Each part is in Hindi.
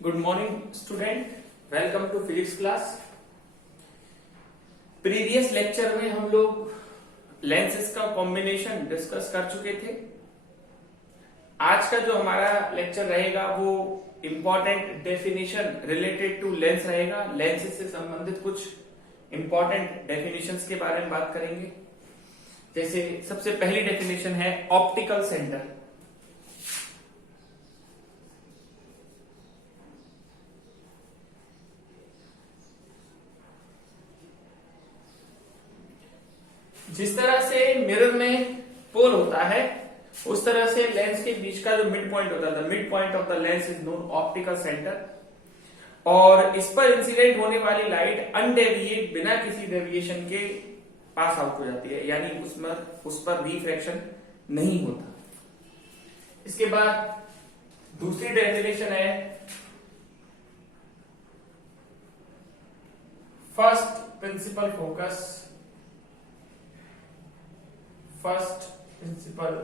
Good morning student, welcome to physics class. Previous lecture में हम लोग लेंसेज का कॉम्बिनेशन डिस्कस कर चुके थे। आज का जो हमारा लेक्चर रहेगा वो important definition related to lens रहेगा। लेंसेज से संबंधित कुछ इंपॉर्टेंट डेफिनेशंस के बारे में बात करेंगे। जैसे सबसे पहली डेफिनेशन है ऑप्टिकल सेंटर। जिस तरह से मिरर में पोल होता है उस तरह से लेंस के बीच का जो मिड पॉइंट होता है, mid point of the lens is known optical centre. और इस पर इंसिडेंट होने वाली लाइट अनडेविएट बिना किसी डेविएशन के पास आउट हो जाती है, यानी उस पर रिफ्रैक्शन नहीं होता। इसके बाद दूसरी डेफिनेशन है first principal focus. First principal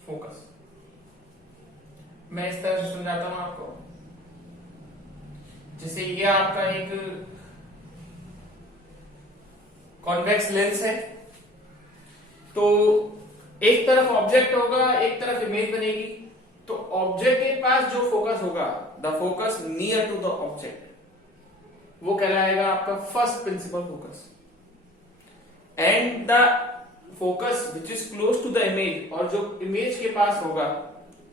focus मैं इस तरह से समझाता हूं आपको। जैसे ये आपका एक कॉन्वेक्स लेंस है, तो एक तरफ ऑब्जेक्ट होगा, एक तरफ इमेज बनेगी। तो ऑब्जेक्ट के पास जो फोकस होगा, the focus near to the object, वो कहलाएगा आपका first principal focus. And the focus which is close to the image, और जो इमेज के पास होगा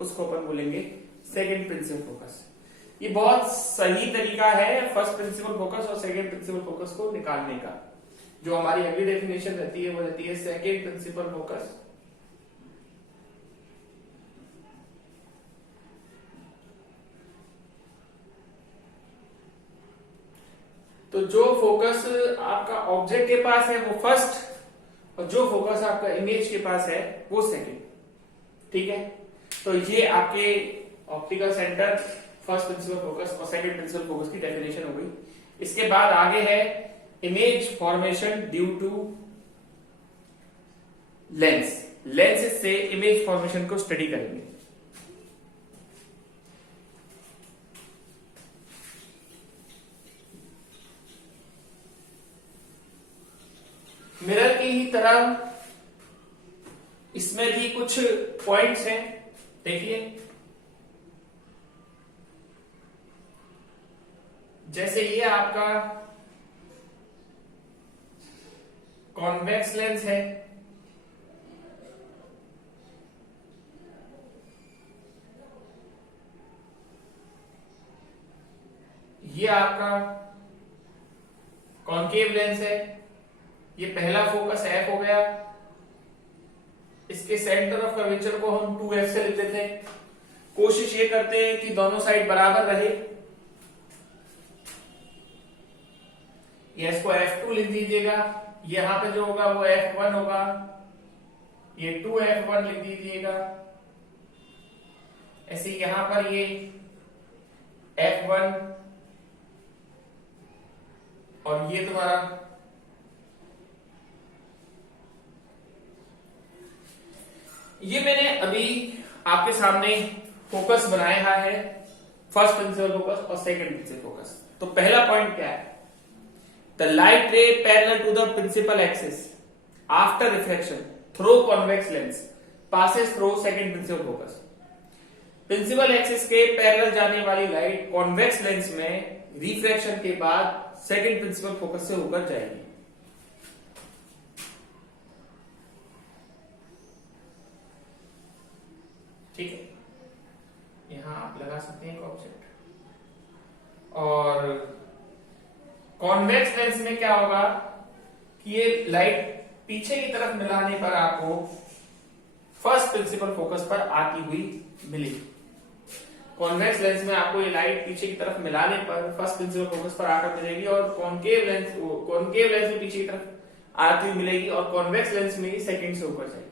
उसको अपन बोलेंगे सेकेंड प्रिंसिपल फोकस। ये बहुत सही तरीका है फर्स्ट प्रिंसिपल फोकस और सेकेंड प्रिंसिपल फोकस को निकालने का। जो हमारी अगली डेफिनेशन रहती है वो रहती है सेकेंड प्रिंसिपल फोकस। तो जो फोकस आपका ऑब्जेक्ट के पास है वो फर्स्ट, और जो फोकस आपका इमेज के पास है वो सेकंड। ठीक है, तो ये आपके optical centre, first principal focus और सेकंड प्रिंसिपल फोकस की डेफिनेशन हो गई। इसके बाद आगे है image formation due to lens. Lens से इमेज फॉर्मेशन को स्टडी करेंगे। मिरर की ही तरह इसमें भी कुछ पॉइंट्स हैं, देखिए। जैसे ये आपका कॉन्वेक्स लेंस है, ये आपका कॉन्केव लेंस है। ये पहला फोकस F हो गया। इसके सेंटर ऑफ कर्वेचर को हम 2F से लिख देते हैं। कोशिश ये करते हैं कि दोनों साइड बराबर रहे। ये इसको F2 लिख दीजिएगा। यहां पे जो होगा वो F1 होगा, ये 2F1 लिख दीजिएगा। ऐसे यहां पर ये F1 और ये तुम्हारा ये मैंने अभी आपके सामने फोकस बनाया है, फर्स्ट प्रिंसिपल फोकस और सेकंड प्रिंसिपल फोकस। तो पहला पॉइंट क्या है? The light ray parallel to the principal axis after reflection through convex lens passes through second principal focus. Principal axis के पैरेलल जाने वाली लाइट कॉन्वेक्स लेंस में रिफ्लेक्शन के बाद सेकंड प्रिंसिपल फोकस से होकर जाएगी। ठीक है, यहां आप लगा सकते हैं एक ऑब्जेक्ट। और कॉन्वेक्स लेंस में क्या होगा कि ये लाइट पीछे की तरफ मिलाने पर आपको फर्स्ट प्रिंसिपल फोकस पर आती हुई मिलेगी। कॉन्वेक्स लेंस में आपको ये लाइट पीछे की तरफ मिलाने पर फर्स्ट प्रिंसिपल फोकस पर आकर मिलेगी, और कॉन्केव लेंस में पीछे की तरफ आती हुई मिलेगी, और कॉन्वेक्स लेंस में सेकंड से होकर जाएगी।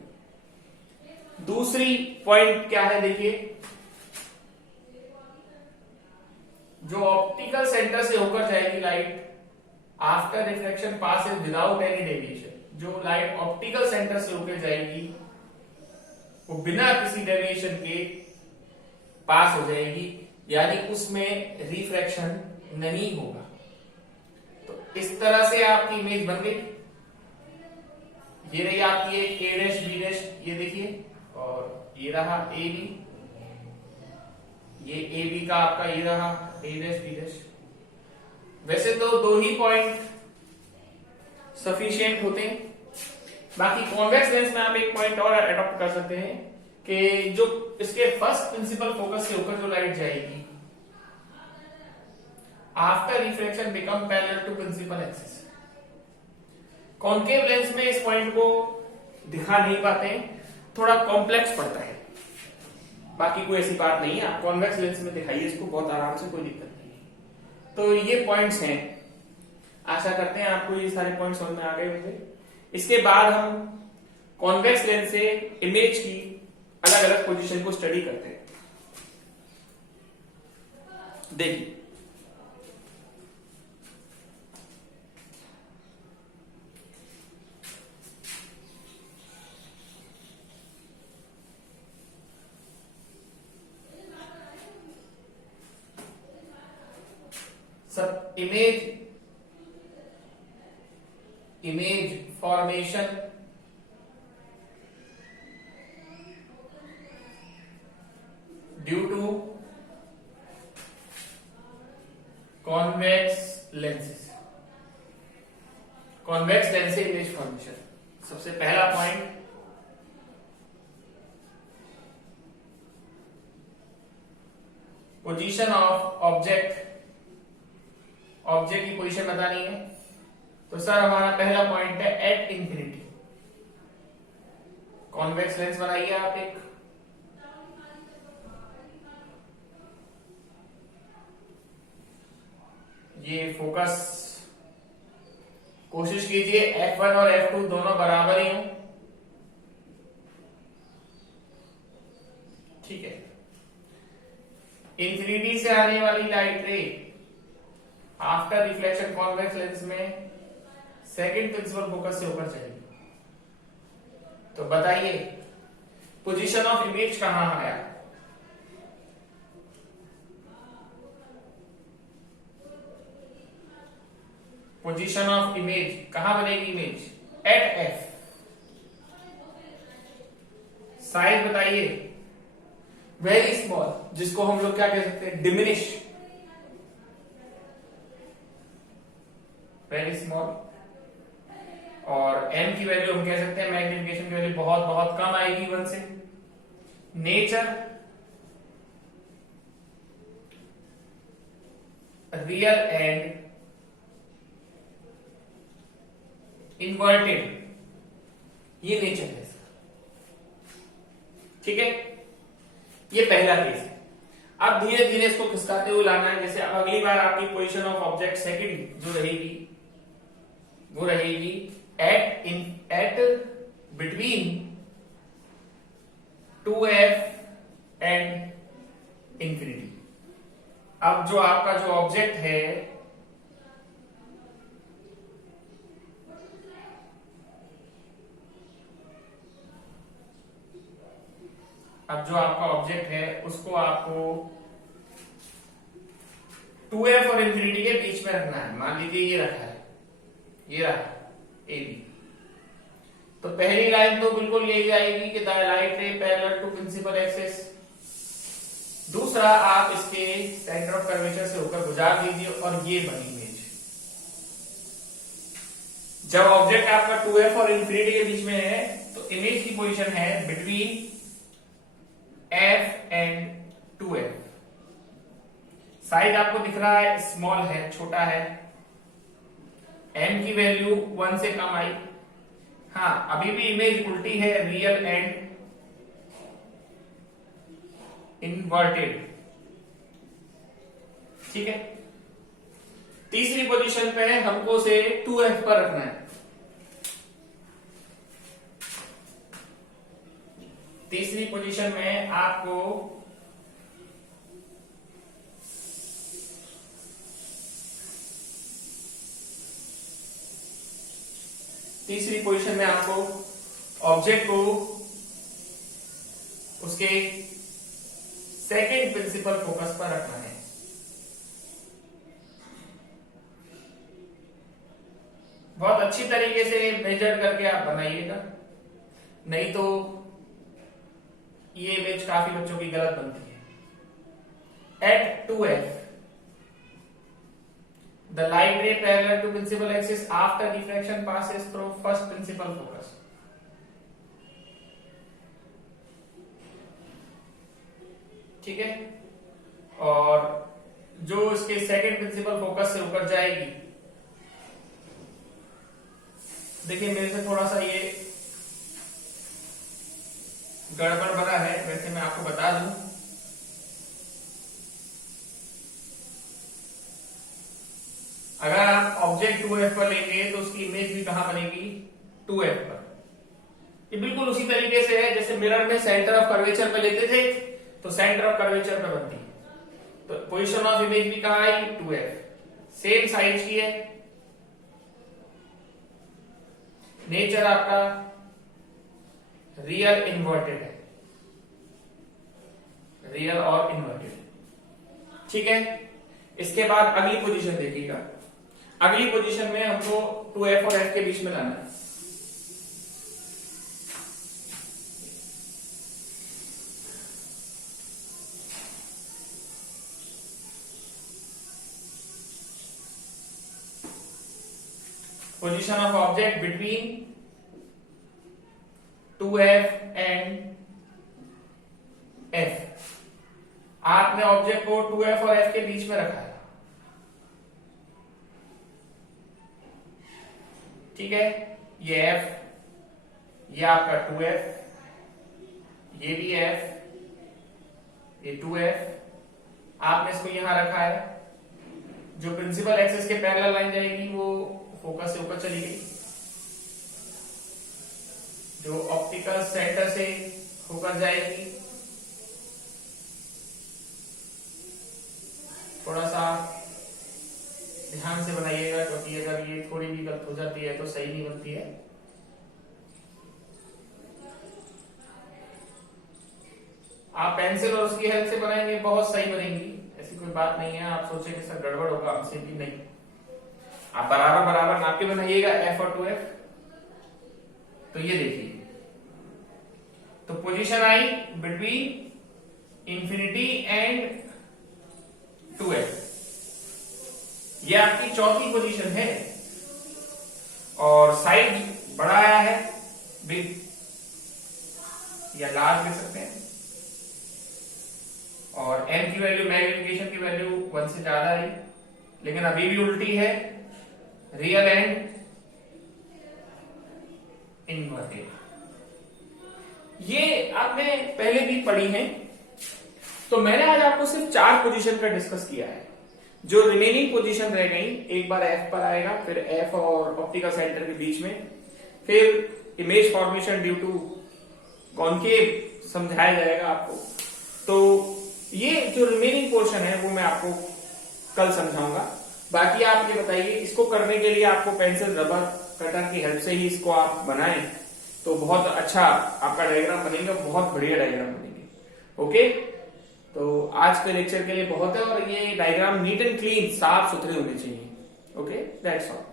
दूसरी पॉइंट क्या है, देखिए। जो ऑप्टिकल सेंटर से होकर जाएगी light after reflection passes without any deviation, जो लाइट ऑप्टिकल सेंटर से होकर जाएगी वो बिना किसी डेविएशन के पास हो जाएगी यानी उसमें रिफ्रैक्शन नहीं होगा। तो इस तरह से आपकी इमेज बन गई। ये रही आपकी एक ए डैश बी डैश, ये देखिए, और ये रहा ए बी, ये ए बी का आपका ये रहा ए डैश बी डैश। वैसे तो दो ही पॉइंट सफिशिएंट होते हैं। बाकी कॉन्वेक्स लेंस में आप एक पॉइंट और अडॉप्ट कर सकते हैं कि जो इसके फर्स्ट प्रिंसिपल फोकस से होकर जो लाइट जाएगी, after reflection become parallel to principal axis. Concave lens में इस पॉइंट को दिखा नहीं पाते हैं, थोड़ा कॉम्प्लेक्स पड़ता है। बाकी कोई ऐसी बात नहीं है, आप कॉन्वेक्स लेंस में दिखाइए इसको बहुत आराम से, कोई दिक्कत नहीं है। तो ये पॉइंट्स हैं, आशा करते हैं आपको ये सारे पॉइंट्स समझ में आ गए होंगे। इसके बाद हम कॉन्वेक्स लेंस से इमेज की अलग अलग पोजीशन को स्टडी करते हैं। देखिए, सब image formation due to convex lenses. Convex lens से इमेज फॉर्मेशन, सबसे पहला पॉइंट, पोजीशन ऑफ ऑब्जेक्ट की पोजीशन बतानी है। तो सर हमारा पहला पॉइंट है एट इंफिनिटी। कॉन्वेक्स लेंस बनाइए आप एक, ये फोकस कोशिश कीजिए F1 और F2 दोनों बराबर ही हों, ठीक है। इंफिनिटी से आने वाली लाइट रे आफ्टर रिफ्लेक्शन कॉन्वेक्स लेंस में सेकंड प्रिंसिपल फोकस से होकर चलेगी। तो बताइए पोजीशन ऑफ इमेज कहां आया? पोजीशन ऑफ इमेज कहां बनेगी? Image at F. साइज बताइए, वेरी स्मॉल, जिसको हम लोग क्या कह सकते हैं? Diminish, very small. और m की वैल्यू हम कह सकते हैं, मैग्निफिकेशन की वैल्यू बहुत बहुत कम आएगी 1 से। नेचर रियल एंड इन्वर्टेड, ये नेचर है इसका, ठीक है। ये पहला केस है। अब धीरे धीरे इसको खिसकाते हुए लाना है। जैसे अब अगली बार आपकी पोजीशन ऑफ ऑब्जेक्ट सेकंड जो रहेगी वो रहेगी eight between 2f and infinity. अब जो आपका जो ऑब्जेक्ट है, अब जो आपका ऑब्जेक्ट है उसको आपको 2f और इंफिनिटी के बीच में रखना है। मान लीजिए ये रखा है, ये रहा ए बी। तो पहली लाइन तो बिल्कुल यही आएगी कि the light ray parallel to principal axis. दूसरा, आप इसके सेंटर ऑफ कर्वेचर से होकर गुजार दीजिए और ये बनी इमेज। जब ऑब्जेक्ट आपका 2f और इंफिनिटी के बीच में है तो इमेज की पोजीशन है between f and 2f। Size आपको दिख रहा है, स्मॉल है, छोटा है। m की वैल्यू 1 से कम आई। हाँ, अभी भी इमेज उल्टी है, रियल एंड इन्वर्टेड, ठीक है। तीसरी पोजीशन पे हमको से 2f पर रखना है। तीसरी पोजीशन में आपको ऑब्जेक्ट को उसके सेकेंड प्रिंसिपल फोकस पर रखना है। बहुत अच्छी तरीके से मेजर करके आप बनाइएगा, नहीं तो ये इमेज काफी बच्चों की गलत बनती है। At 2f the light ray parallel to principal axis after diffraction passes through first principal focus। ठीक है, और जो इसके सेकंड प्रिंसिपल फोकस से ऊपर जाएगी, देखिए मेरे से थोड़ा सा ये गड़बड़ बना है, वैसे मैं आपको बता दूं, अगर आप ऑब्जेक्ट 2f पर लेंगे तो उसकी इमेज भी कहां बनेगी, 2f पर। ये बिल्कुल उसी तरीके से है जैसे मिरर में सेंटर ऑफ कर्वेचर पे लेते थे, तो सेंटर ऑफ कर्वेचर पे बनती है, तो पोजीशन ऑफ इमेज भी कहां आई, 2f, सेम साइज की है। नेचर आपका रियल इन्वर्टेड है, रियल और इन्वर्टेड। ठीक है, इसके बाद अगली पोजीशन देखिएगा। अगली पोजीशन में हमको 2f और f के बीच में लाना है। Position of object between 2f and f। आपने ऑब्जेक्ट को 2f और f के बीच में रखा है, ठीक है। ये f, ये आपका 2f, ये भी f, ये 2f, आपने इसको यहां रखा है। जो प्रिंसिपल एक्सिस के पैरेलल लाइन जाएगी वो फोकस से ऊपर चली गई, जो ऑप्टिकल सेंटर से होकर जाएगी, थोड़ा सा ध्यान से बनाइएगा, क्योंकि अगर ये थोड़ी भी गलत हो जाती है तो सही नहीं बनती है। आप पेंसिल और उसकी हेल्प से बनाएंगे, बहुत सही बनेगी, ऐसी कोई बात नहीं है। आप सोचे कि सर गड़बड़ होगा, हमसे भी नहीं, आप बराबर बराबर नाप के बनाइएगा f और 2f। तो ये देखिए, तो position I between infinity and 2f, ये आपकी चौथी पोजीशन है, और साइज बड़ा आया है, बिग या लार्ज लिख सकते हैं, और n की वैल्यू, मैग्निफिकेशन की वैल्यू 1 से ज्यादा आई, लेकिन अभी भी उल्टी है, रियल एंड इनवर्टेड। ये आपने पहले भी पढ़ी है, तो मैंने आज आपको सिर्फ 4 पोजीशन का डिस्कस किया है। जो रिमेनिंग पोजीशन रह गई, एक बार f पर आएगा, फिर f और ऑप्टिकल सेंटर के बीच में, फिर image formation due to concave समझाया जाएगा आपको। तो ये जो रिमेनिंग पोर्शन है वो मैं आपको कल समझाऊंगा। बाकी आप ये बताइए, इसको करने के लिए आपको पेंसिल रबर कटर की हेल्प से ही इसको आप बनाएं तो बहुत अच्छा आपका डायग्राम बनेगा, बहुत बढ़िया डायग्राम बनेंगे। ओके, तो आज के लेक्चर के लिए बहुत है, और ये डायग्राम नीट एंड क्लीन, साफ सुथरे होने चाहिए। Okay, that's all.